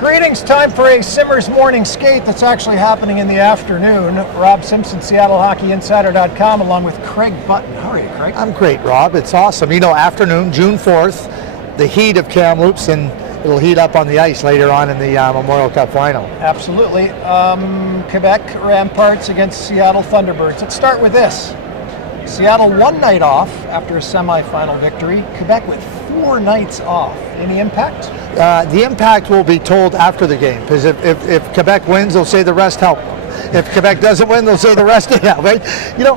Greetings, time for a Simmers morning skate that's actually happening in the afternoon. Rob Simpson, SeattleHockeyInsider.com, along with Craig Button. How are you, Craig? I'm great, Rob. It's awesome. You know, afternoon, June 4th, the heat of Kamloops, and it'll heat up on the ice later on in the Memorial Cup final. Absolutely. Quebec Ramparts against Seattle Thunderbirds. Let's start with this. Seattle one night off after a semifinal victory. Quebec with 4 nights off. Any impact? The impact will be told after the game, because if Quebec wins, they'll say the rest helped them. If Quebec doesn't win, they'll say the rest didn't help, right? You know,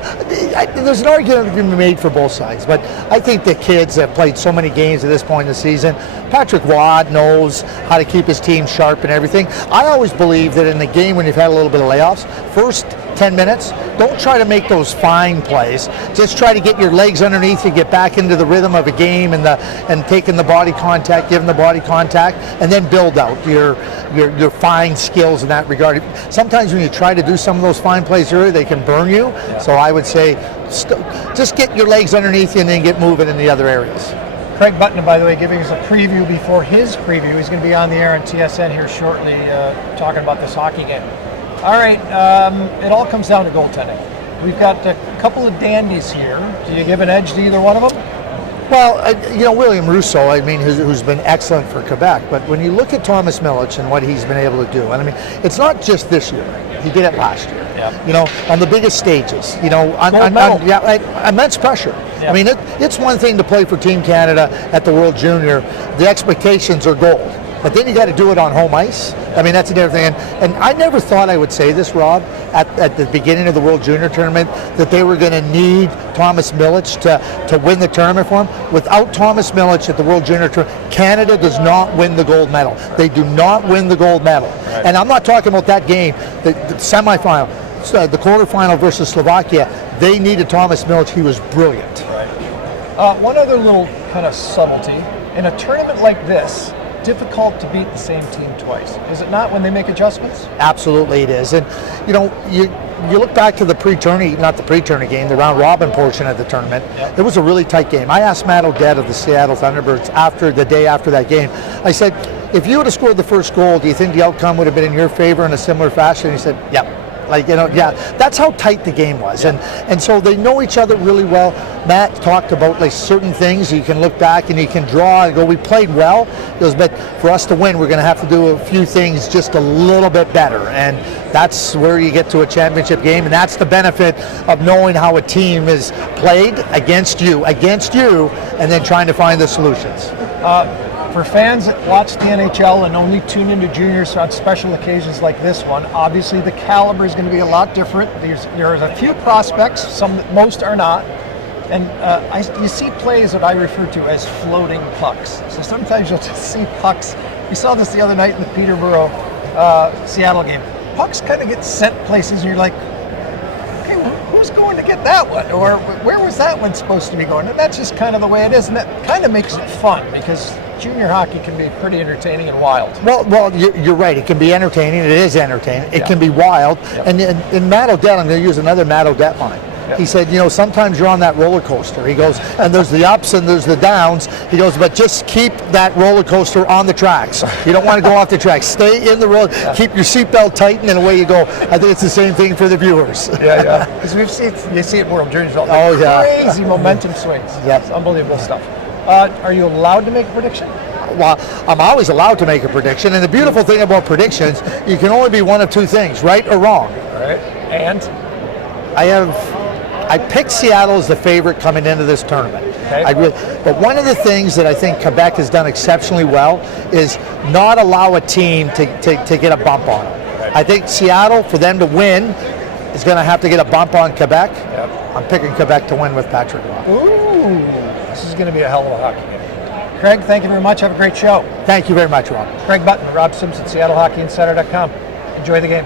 there's an argument to be made for both sides, but I think the kids have played so many games at this point in the season. Patrick Watt knows how to keep his team sharp and everything. I always believe that in the game when you've had a little bit of layoffs, first 10 minutes, don't try to make those fine plays. Just try to get your legs underneath you, get back into the rhythm of a game and taking the body contact, giving the body contact, and then build out your fine skills in that regard. Sometimes when you try to do some of those fine plays early, they can burn you. Yeah. So I would say just get your legs underneath you and then get moving in the other areas. Craig Button, by the way, giving us a preview before his preview. He's going to be on the air on TSN here shortly talking about this hockey game. All right, it all comes down to goaltending. We've got a couple of dandies here. Do you give an edge to either one of them? Well, you know, William Russo, I mean, who's been excellent for Quebec, but when you look at Thomas Milic and what he's been able to do, and I mean, it's not just this year. He did it last year. Yep. You know, on the biggest stages. You know, immense pressure. Yep. I mean, it's one thing to play for Team Canada at the World Junior. The expectations are gold. But then you got to do it on home ice. I mean, that's a different thing. And I never thought I would say this, Rob, at the beginning of the World Junior Tournament, that they were going to need Thomas Milic to win the tournament for them. Without Thomas Milic at the World Junior Tournament, Canada does not win the gold medal. They do not win the gold medal. Right. And I'm not talking about that game, the semifinal, the quarterfinal versus Slovakia. They needed Thomas Milic. He was brilliant. Right. One other little kind of subtlety. In a tournament like this, difficult to beat the same team twice. Is it not when they make adjustments? Absolutely it is. And you know, you look back to the not the pre-tourney game, the round robin portion of the tournament. Yep. It was a really tight game. I asked Matt O'Dette of the Seattle Thunderbirds the day after that game, I said, if you would have scored the first goal, do you think the outcome would have been in your favor in a similar fashion? He said, yep. Like, you know, yeah, that's how tight the game was. Yeah. And so they know each other really well. Matt talked about like certain things you can look back and you can draw and go, we played well. He goes, but for us to win, we're going to have to do a few things just a little bit better. And that's where you get to a championship game. And that's the benefit of knowing how a team is played against you, and then trying to find the solutions. For fans that watch the NHL and only tune into juniors on special occasions like this one, obviously the caliber is going to be a lot different. There's a few prospects, most are not, and you see plays that I refer to as floating pucks. So sometimes you'll just see pucks. We saw this the other night in the Peterborough Seattle game. Pucks kind of get sent places, and you're like, okay, who's going to get that one? Or where was that one supposed to be going? And that's just kind of the way it is, and that kind of makes it fun because junior hockey can be pretty entertaining and wild. Well, you're right. It can be entertaining. It is entertaining. It can be wild. Yep. And in Matt O'Dette, I'm going to use another Matt O'Dette line. Yep. He said, you know, sometimes you're on that roller coaster. He goes, and there's the ups and there's the downs. He goes, but just keep that roller coaster on the tracks. You don't want to go off the tracks. Stay in the road. Yeah. Keep your seatbelt tightened, and away you go. I think it's the same thing for the viewers. Yeah. Because you see it World Juniors all crazy momentum swings. Yep. It's unbelievable stuff. Are you allowed to make a prediction? Well, I'm always allowed to make a prediction, and the beautiful thing about predictions, you can only be one of two things, right or wrong. All right. And I picked Seattle as the favorite coming into this tournament. Okay. But one of the things that I think Quebec has done exceptionally well is not allow a team to get a bump on them. Right. I think Seattle, for them to win, is going to have to get a bump on Quebec. Yep. I'm picking Quebec to win with Patrick Watt. Ooh, this is going to be a hell of a hockey game. Craig, thank you very much. Have a great show. Thank you very much, Rob. Craig Button, Rob Simpson, SeattleHockeyInsider.com. Enjoy the game.